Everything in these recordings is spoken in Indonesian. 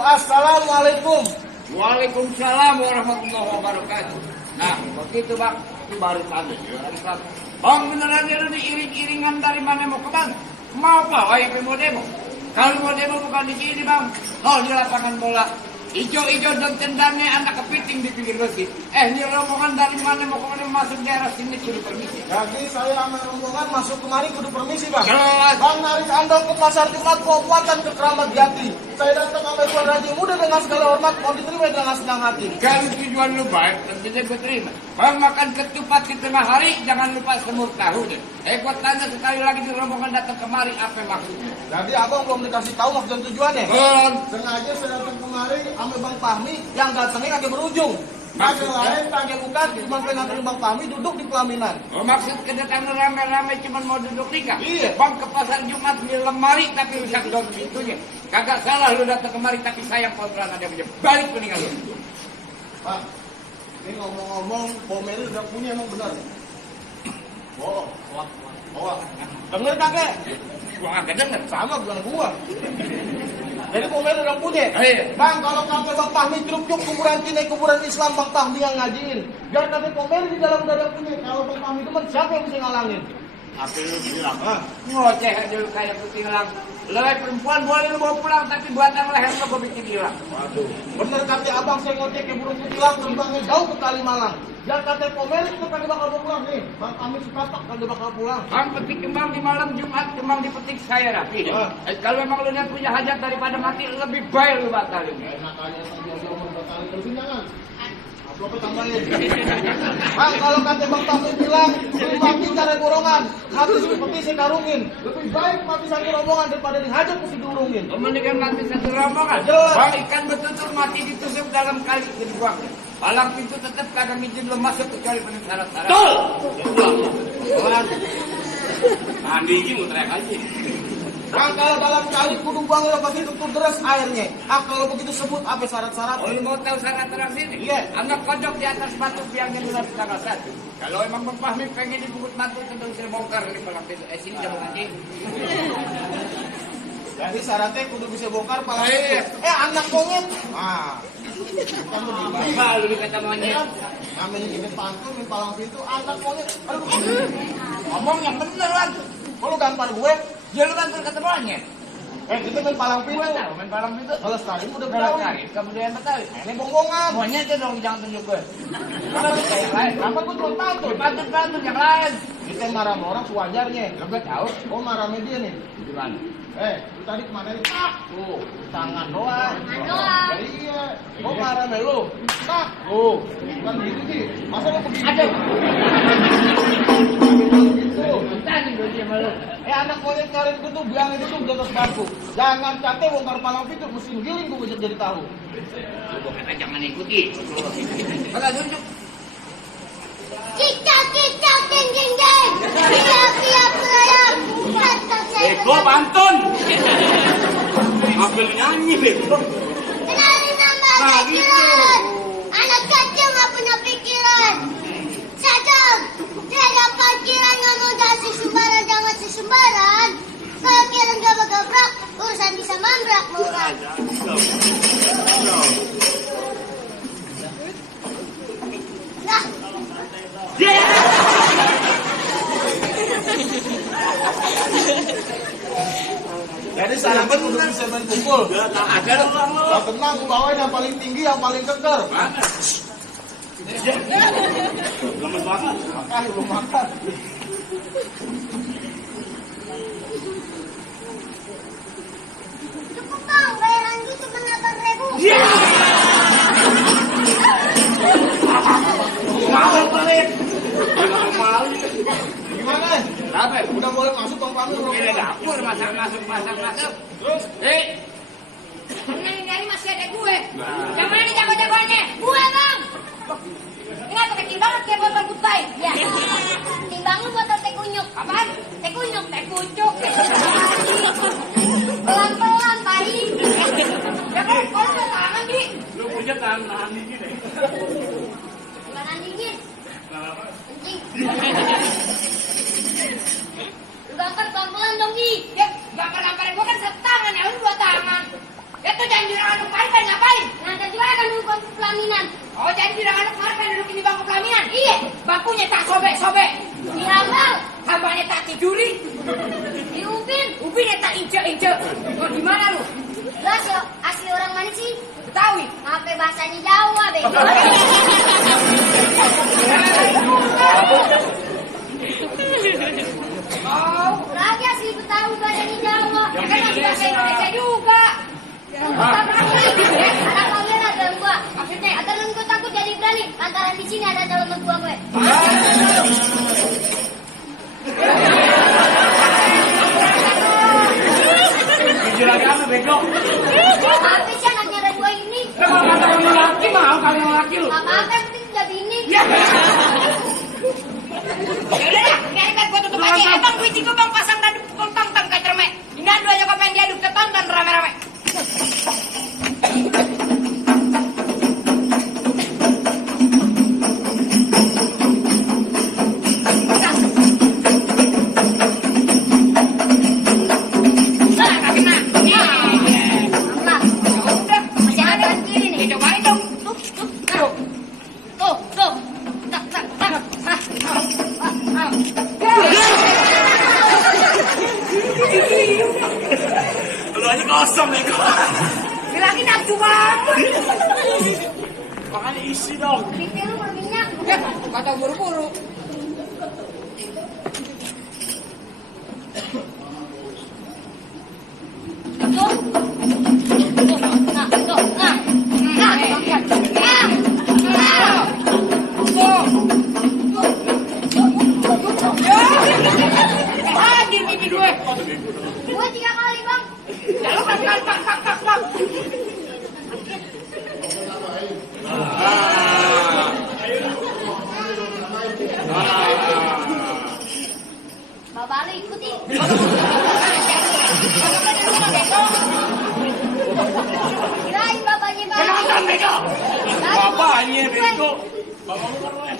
Assalamualaikum. Waalaikumsalam warahmatullahi wabarakatuh. Nah, begitu bang, itu baru tadi. Bang beneran itu diiring-iringan dari mana mau ke bang? Mau apa? Yang mau demo? Kalau mau demo bukan di sini bang. Oh di lapangan bola. Ijo-ijo dan tendangnya anak kepiting di pinggir masjid. Ini rombongan dari mana mau kemana masuk daerah sini kudu permisi. Jadi saya sama rombongan masuk kemari kudu permisi bang. Jelas. Bang narik andong ke pasar Jumat Kabupaten ke Keramat Jati. Saya datang sama Tuan Raji Muda dengan segala hormat mau diterima dengan senang hati. Kalau tujuan lu baik, tentunya gue terima. Bang makan ketupat di tengah hari, jangan lupa semur tahu deh. Gue tanya sekali lagi di rombongan datang kemari, apa maksudnya? Jadi abang belum dikasih tahu maksud dan tujuannya. Belum. Sengaja saya datang kemari sama Bang Fahmi yang datangnya kagak berujung. Kagak Maksudnya? lain, kagak bukan, cuma pengen nganterin Bang Fahmi duduk di pelaminan. Oh, maksud kedatangan rame-rame cuma mau duduk nikah? Iya. Bang ke pasar Jumat beli lemari tapi rusak dong pintunya. Kagak salah lu datang kemari tapi sayang kontrakan ada punya. Balik mendingan lu. Pak, ini ngomong-ngomong, Pomeri udah punya emang benar. Oh, denger kakek? Gua kagak denger. Sama bukan gua. Jadi Pomeri udah punya. Iya. Bang, kalau kakek Bang Fahmi truk-truk kuburan Cina, kuburan Islam, Bang Fahmi yang ngajiin. Biar kakek Pomeri di dalam udah punya. Kalau Bang Fahmi demen, siapa yang bisa ngalangin? Apa lu bilang? Ngoceh aja lu kayak putih hilang. Lewat perempuan boleh lu bawa pulang tapi buatan leher lu gua bikin hilang. Waduh. Bener kata abang saya ngoceh ke burung kutilang terbangnya jauh ke Kalimalang. Jangan kata Pomeri itu kagak bakal pulang nih. Bang Fahmi sepatak kagak bakal pulang. Bang petik kembang di malam Jumat, kembang dipetik saya rapi. Kalau memang lu niat punya hajat daripada mati, lebih baik lu batalin. Enak aja dia mau batalin terusin jangan. Upload tambahin. Bang kalau kata Bang Fahmi bilang, lu mati cari borongan, mati seperti saya karungin. Lebih baik mati satu rombongan daripada dihajat mesti diurungin. Mendingan mati satu rombongan. Jelas. Bang ikan betutul mati ditusuk dalam kali dibuang. Palang pintu tetap kagak izin lo masuk kecuali penuh syarat-syarat. Betul. Mandi ini mau teriak aja. Bang kalau dalam kali kudu bang lo pasti tutup deras airnya. Kalau begitu sebut apa syarat-syarat? Oh, lu mau tahu syarat-syarat sini? Iya. Anggap kodok di atas batu biangnya dulu tanggal 1. Kalau emang Bang Fahmi pengen dibungkut matu tentu saya bongkar di palang pintu. Sini jangan nanti. Jadi syaratnya kudu bisa bongkar palang Iya. pintu. Anak monyet. Bukan begitu. Apa lu dikata monyet? Namanya gini pantun di palang pintu anak monyet. Aduh. Ngomong yang bener lah. Kok lu gampar gue? Ya lu kan kata monyet. Kita main palang pintu. Gua tahu main palang pintu. Kalau sekali udah Kalau berapa? cari kebudayaan Betawi. Ini bongongan. Monyet aja dong jangan tunjuk gue. Kenapa kayak yang lain? Apa gue cuma pantun? Pantun yang lain. Kita marah sama orang sewajarnya. Lo gue tahu. Oh marah sama dia nih. Gimana? Lu tadi kemana nih? Tuh, tangan doang. Tangan doang. Ya, iya. Gua marah sama lu. Tuh, bukan begitu sih. Masa lu begitu? Ada. Tuh. Tadi gue dia malu. Anak monyet nyari itu tuh biang itu tuh di atas bangku. Jangan capek bongkar palang pintu, mesin giling gua bisa jadi tahu. Gue kata jangan ikuti. Kalau tunjuk. Cicak cicak ding ding ding. Piap piap piap. Kata saya. Bego pantun. Ambil nyanyi bego. Kenalin nama Nah, pikiran. Anak kecil nggak punya pikiran. Sadam, tiada pikiran ngomong jangan sesumbaran, jangan sesumbaran. Kalau kalian gabrak-gabrak, urusan bisa mambrak murah. betul. Ada orang lo. Nah, tenang, lu bawain yang paling tinggi, yang paling keker. Mana? Lemes banget. Makan, belum makan. Cukup Bang, bayaran gue cuma 8.000. Mau pelit. Mau. Gimana? Apa? Udah boleh masuk Bang Pandu? Ini dapur masak masuk. Terus, Ini masih ada gue. Yang mana nih jago-jagoannya? Gue Bang. Ingat kecil banget kayak botol kutai. Ya. Timbang lu botol teh kunyuk. Apaan? Teh kunyuk. Teh kucuk. Pelan-pelan, tai. Ya kok kalau nggak tangan Di? lu punya tahan dingin deh. Tangan dingin. Kencing. Lu bakar pelan-pelan dong, Di. Ya, gambar-gambarnya gue kan satu tangan ya, lu 2 tangan. Ya tuh jangan bilang anak kemarin kan ngapain? Nah, tadi kan dulu bangku pelaminan. Oh, jadi bilang anak kemarin kan duduk di bangku pelaminan? Iya, bangkunya tak sobek-sobek. Dihambal. Tambahnya tak tiduri. Diupin. Upinnya tak ince-ince. Oh, gimana lu? Lu asli orang mana sih? Betawi. Apa bahasanya Jawa, bego. Oh, Lagi asli Betawi bahasanya Jawa. ya kan masih bahasa Indonesia juga. Anak kalian ada gua. Maksudnya, Agar lu gua takut jadi berani. Lantaran di sini ada calon mertua gue. Jujur lagi apa bego? Apa sih anaknya ada dua ini? Kalau kata yang laki mau kalian laki lu. Apa-apa yang penting udah bini. ya udah dah, biarin kan gua tutup aja. Bang, gue ciku bang pasang dan pukul tong-tong kayak cermek. Ini dua aja kau pengen diaduk tonton rame-rame. Nah, nggak kena. Apa? Udah, Masih ada yang kiri nih. ya cobain dong. Tuh, tuh, tuh. Tuh, tuh. Tak, tak, tak. Lu aja kosong bego. Bilangin nafsu banget. Makanya isi dong. Pipi lu berminyak. Ya, kata buru-buru. Tuh. Tuh, nah, tuh, nah. Nah, makan. Nah. Nah. Hadir pipi gue. Gue 3 kali, Bang. Ya lu kan tak. Bapak lu ikuti. Kirain bapaknya Bang. Kenapa bego? Bapaknya bego. Bapak lu kan weh.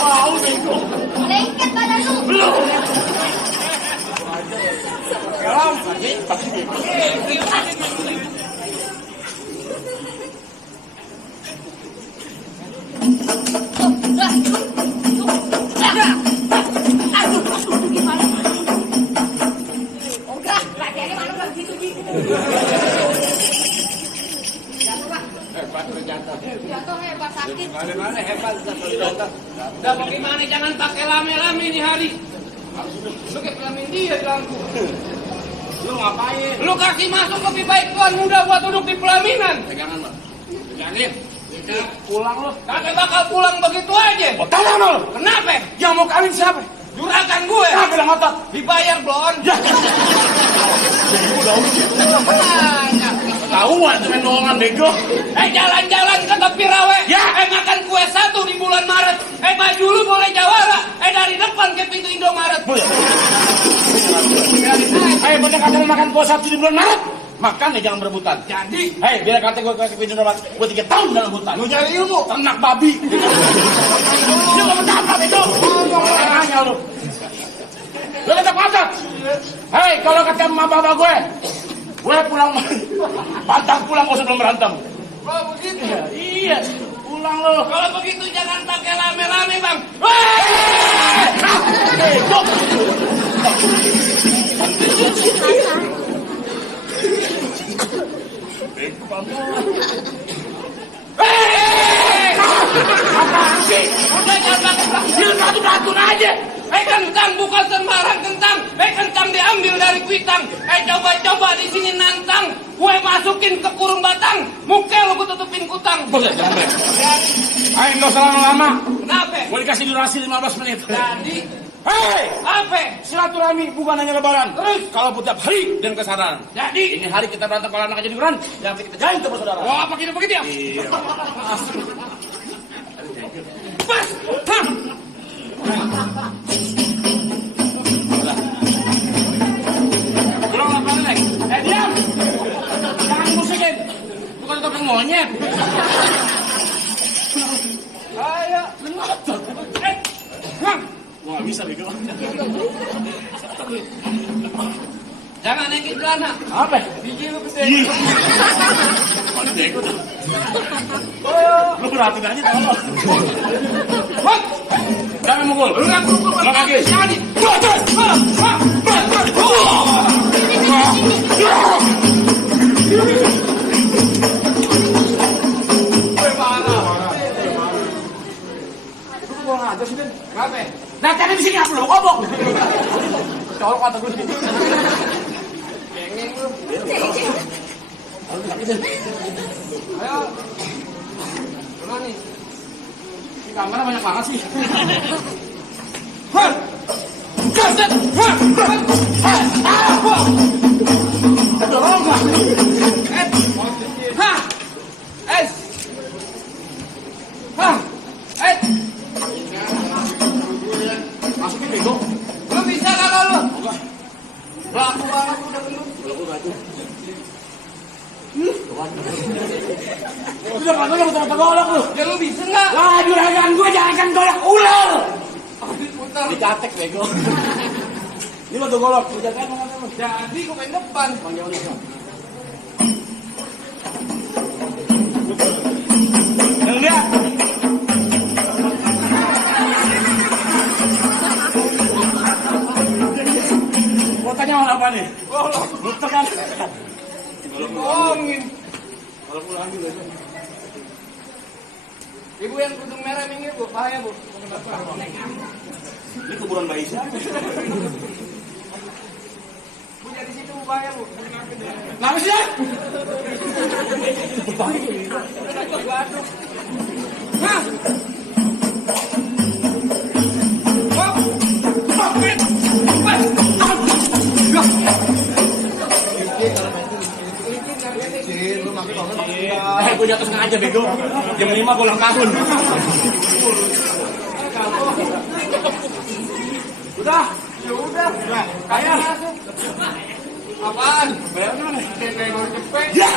Wow bego. Lengket badan lu. Belum. Kelam. Udah, latihannya mana udah gitu. Hebat lu jatuh. Jatuh hebat sakit. Mana hebat jatuh. Udah bagaimana jangan pakai lame-lame nih hari. Lu kayak kelamin dia bilangku. Lu ngapain? Lu kasih masuk lebih baik tuan muda buat duduk di pelaminan. Pegangan lo. Pegangin. Pulang lu. Kagak bakal pulang begitu aja. Tanya lu. Kenapa? Yang mau kawin siapa? Juragan gue. Ah, bilang otot. Dibayar blon. Ya. Tahuan main bohongan bego. Jalan-jalan ke tepi rawe. Ya. Makan kue 1 di bulan Maret. Baju lu boleh jawara. Dari depan ke pintu Indomaret. Bener kata lu makan puasa 1 di bulan Maret. Makan ya jangan berebutan. Jadi, Biar kata gue ke pintu Indomaret. Gue 3 tahun dalam hutan. Lu nyari ilmu. Ternak babi. Lu gak betapa itu. Tanya lu. Lu kata pacat. Hei, kalau kata emak bapak gue pulang pantang pulang kau sebelum berantem. Oh begitu. Iya, pulang lo. Kalau begitu jangan pakai rame-rame, Bang. Hei, stop. Apaan sih? Udah jangan pakai Dia batu-batun aja. kentang bukan sembarang kentang. Kentang diambil dari kuitang. Coba-coba di sini nantang. Gue masukin ke kurung batang. Muka lu gue tutupin kutang. Bos, jangan ber. Ayo, nggak usah lama-lama. Kenapa? Gue dikasih durasi 15 menit. Jadi, Hei, apa? silaturahmi bukan hanya lebaran. Terus? Kalau tiap hari dan kesadaran. Jadi, Ini hari kita berantem kalau anak jadi duran. Yang kita jalan ke saudara. wah apa gitu begitu ya? Iya. Pas. Hah. Ulang lapangan lagi. Diam. Jangan musikin. Bukan topeng monyet. Ayo. Hah. Wah, bisa bego. Jangan naikin celana. Apa? Biji lu gede. Ih. Mana bego tuh? Lu perhatiin aja tau. Hah. Jangan mukul. Lu kaki. Jadi. Kenapa? Nah, tadi di sini apa lu ngomong? Colok kata gue. Bengeng lu. Ayo. Mana nih? Di kamar banyak banget sih. Hah. Gaset. Hah. Dorong gak? Hah. Es. Hah. Es. Masukin bego. Lu bisa kagak lu? Laku banget udah gendut. Udah kan lu betul golok lu. Ya lu bisa enggak? Lah, juragan gue jangan kan golok ular. Putar. Dicatek bego. Ini lo tuh golok, lu jangan ngomong lu. Jadi gua main depan. Panggil lu. Yang dia. Mau tanya mau apa nih? Lu tekan. Bohongin. Kalau pulang dulu aja. Ibu yang kudung merah minggir bu, bahaya bu. Ini kuburan bayi siapa? Bu jadi situ bahaya bu. Kenapa sih? Gaduh. Hah. Hop. Hopit. Pas. Lu makin banget makin Gue jatuh sengaja bego. Jam 5 gue ulang tahun. Udah. Ya udah. Kayak masuk. Apaan? Bayar mana? Kayak gua cepet. Ya.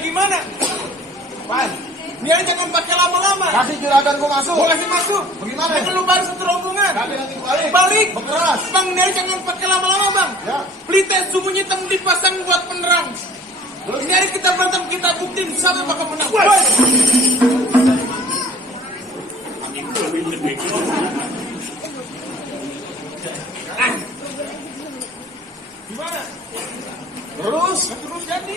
Gimana? Pan, Dia jangan pakai lama-lama. kasih juragan gua masuk. Gua kasih masuk. Bagaimana? Kan lu baru satu rombongan. Tapi nanti balik. Balik. Berkeras. Bang, dia jangan pakai lama-lama, Bang. Ya. Pelita sembunyi hitam dipasang buat penerang. Ini hari kita berantem, kita buktiin siapa bakal menang. Gimana? Terus jadi.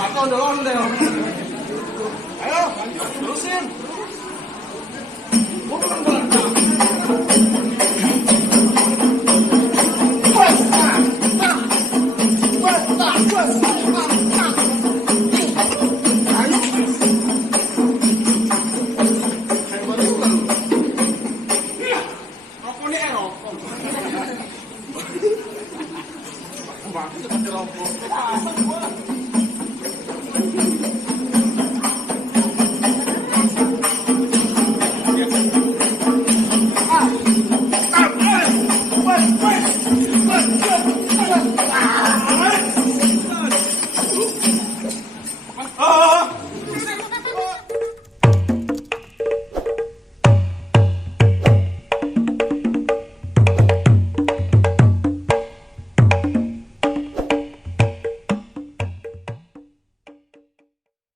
Kacau doang deh. Ayo, terusin. Rokok nih rokok. Bang, itu kan rokok.